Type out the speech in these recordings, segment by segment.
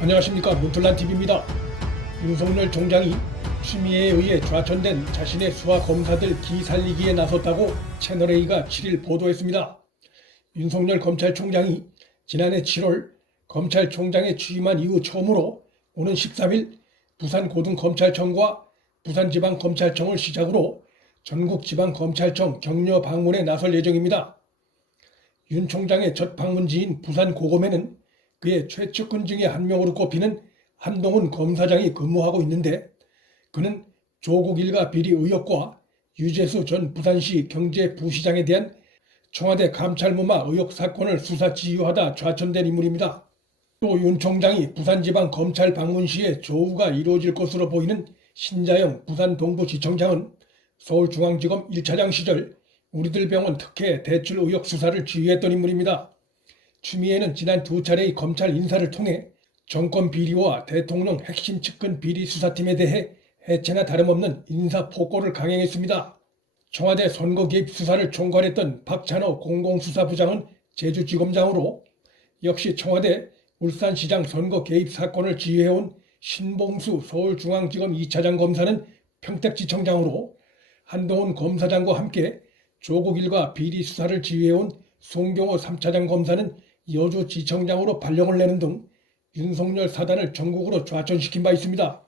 안녕하십니까 문틀란 TV입니다. 윤석열 총장이 취미에 의해 좌천된 자신의 수하 검사들 기 살리기에 나섰다고 채널A가 7일 보도했습니다. 윤석열 검찰총장이 지난해 7월 검찰총장에 취임한 이후 처음으로 오는 13일 부산고등검찰청과 부산지방검찰청을 시작으로 전국지방검찰청 격려 방문에 나설 예정입니다. 윤 총장의 첫 방문지인 부산 고검에는 그의 최측근 중에 한 명으로 꼽히는 한동훈 검사장이 근무하고 있는데 그는 조국 일가 비리 의혹과 유재수 전 부산시 경제부시장에 대한 청와대 감찰무마 의혹 사건을 수사 지휘하다 좌천된 인물입니다. 또 윤 총장이 부산지방 검찰 방문 시에 조우가 이루어질 것으로 보이는 신자영 부산 동부지청장은 서울중앙지검 1차장 시절 우리들 병원 특혜 대출 의혹 수사를 지휘했던 인물입니다. 추미애는 지난 두 차례의 검찰 인사를 통해 정권 비리와 대통령 핵심 측근 비리 수사팀에 대해 해체나 다름없는 인사 폭거를 강행했습니다. 청와대 선거 개입 수사를 총괄했던 박찬호 공공수사부장은 제주지검장으로 역시 청와대 울산시장 선거 개입 사건을 지휘해온 신봉수 서울중앙지검 2차장 검사는 평택지청장으로 한동훈 검사장과 함께 조국 일가 비리 수사를 지휘해온 송경호 3차장 검사는 여주지청장으로 발령을 내는 등 윤석열 사단을 전국으로 좌천시킨 바 있습니다.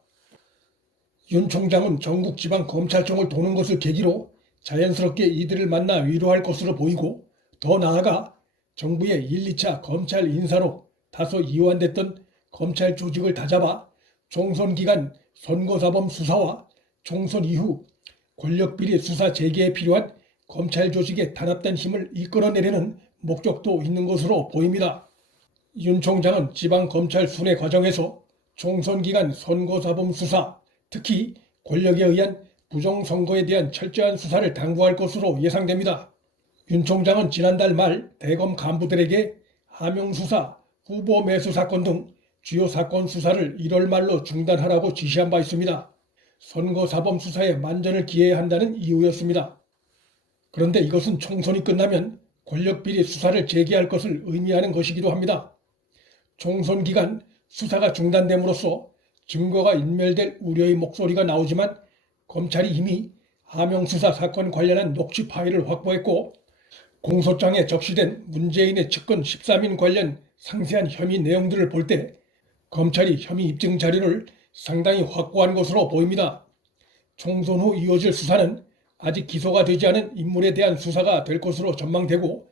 윤 총장은 전국 지방 검찰청을 도는 것을 계기로 자연스럽게 이들을 만나 위로할 것으로 보이고 더 나아가 정부의 1, 2차 검찰 인사로 다소 이완됐던 검찰 조직을 다잡아 총선 기간 선거사범 수사와 총선 이후 권력비리 수사 재개에 필요한 검찰 조직의 단합된 힘을 이끌어내려는 목적도 있는 것으로 보입니다. 윤 총장은 지방 검찰 순회 과정에서 총선 기간 선거사범 수사, 특히 권력에 의한 부정선거에 대한 철저한 수사를 당부할 것으로 예상됩니다. 윤 총장은 지난달 말 대검 간부들에게 하명 수사, 후보 매수 사건 등 주요 사건 수사를 1월 말로 중단하라고 지시한 바 있습니다. 선거사범 수사에 만전을 기해야 한다는 이유였습니다. 그런데 이것은 총선이 끝나면 권력비리 수사를 재개할 것을 의미하는 것이기도 합니다. 총선 기간 수사가 중단됨으로써 증거가 인멸될 우려의 목소리가 나오지만 검찰이 이미 하명수사 사건 관련한 녹취 파일을 확보했고 공소장에 적시된 문재인의 측근 13인 관련 상세한 혐의 내용들을 볼 때 검찰이 혐의 입증 자료를 상당히 확보한 것으로 보입니다. 총선 후 이어질 수사는 아직 기소가 되지 않은 인물에 대한 수사가 될 것으로 전망되고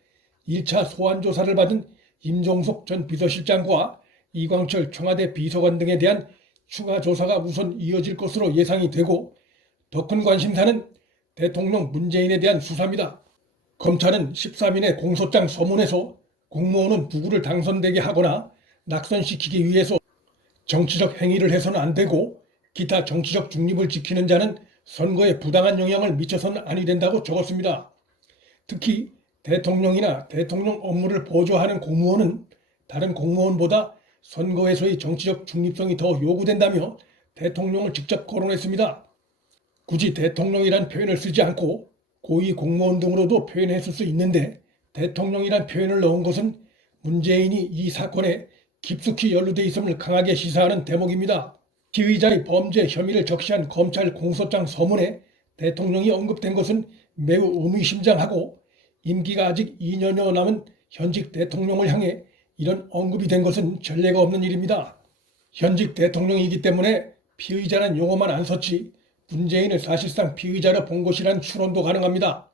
1차 소환 조사를 받은 임종석 전 비서실장과 이광철 청와대 비서관 등에 대한 추가 조사가 우선 이어질 것으로 예상이 되고 더 큰 관심사는 대통령 문재인에 대한 수사입니다. 검찰은 13인의 공소장 서문에서 공무원은 누구를 당선되게 하거나 낙선시키기 위해서 정치적 행위를 해서는 안 되고 기타 정치적 중립을 지키는 자는 선거에 부당한 영향을 미쳐서는 아니 된다고 적었습니다. 특히 대통령이나 대통령 업무를 보조하는 공무원은 다른 공무원보다 선거에서의 정치적 중립성이 더 요구된다며 대통령을 직접 거론했습니다. 굳이 대통령이란 표현을 쓰지 않고 고위 공무원 등으로도 표현했을 수 있는데 대통령이란 표현을 넣은 것은 문재인이 이 사건에 깊숙이 연루돼 있음을 강하게 시사하는 대목입니다. 피의자의 범죄 혐의를 적시한 검찰 공소장 서문에 대통령이 언급된 것은 매우 의미심장하고 임기가 아직 2년여 남은 현직 대통령을 향해 이런 언급이 된 것은 전례가 없는 일입니다. 현직 대통령이기 때문에 피의자는 용어만 안 썼지 문재인을 사실상 피의자로 본 것이란 추론도 가능합니다.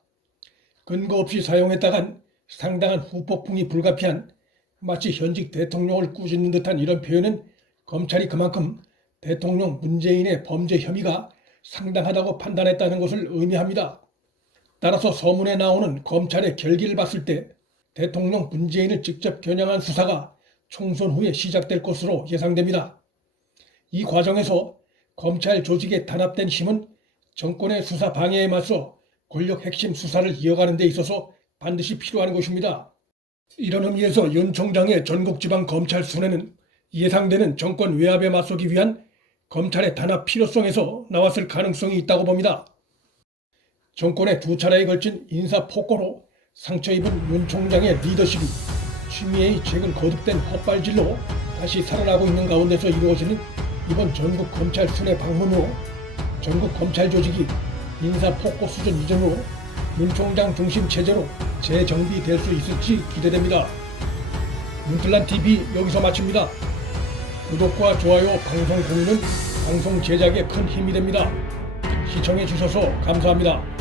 근거 없이 사용했다간 상당한 후폭풍이 불가피한 마치 현직 대통령을 꾸짖는 듯한 이런 표현은 검찰이 그만큼 대통령 문재인의 범죄 혐의가 상당하다고 판단했다는 것을 의미합니다. 따라서 서문에 나오는 검찰의 결기를 봤을 때 대통령 문재인을 직접 겨냥한 수사가 총선 후에 시작될 것으로 예상됩니다. 이 과정에서 검찰 조직에 단합된 힘은 정권의 수사 방해에 맞서 권력 핵심 수사를 이어가는 데 있어서 반드시 필요한 것입니다. 이런 의미에서 윤 총장의 전국지방 검찰 순회는 예상되는 정권 외압에 맞서기 위한 검찰의 단합 필요성에서 나왔을 가능성이 있다고 봅니다. 정권의 두 차례에 걸친 인사 폭거로 상처 입은 윤 총장의 리더십이 취미의 최근 거듭된 헛발질로 다시 살아나고 있는 가운데서 이루어지는 이번 전국 검찰 순회 방문으로 전국 검찰 조직이 인사 폭고 수준 이전으로 윤 총장 중심 체제로 재정비될 수 있을지 기대됩니다. 윤틀란 TV 여기서 마칩니다. 구독과 좋아요, 방송 공유는 방송 제작에 큰 힘이 됩니다. 시청해 주셔서 감사합니다.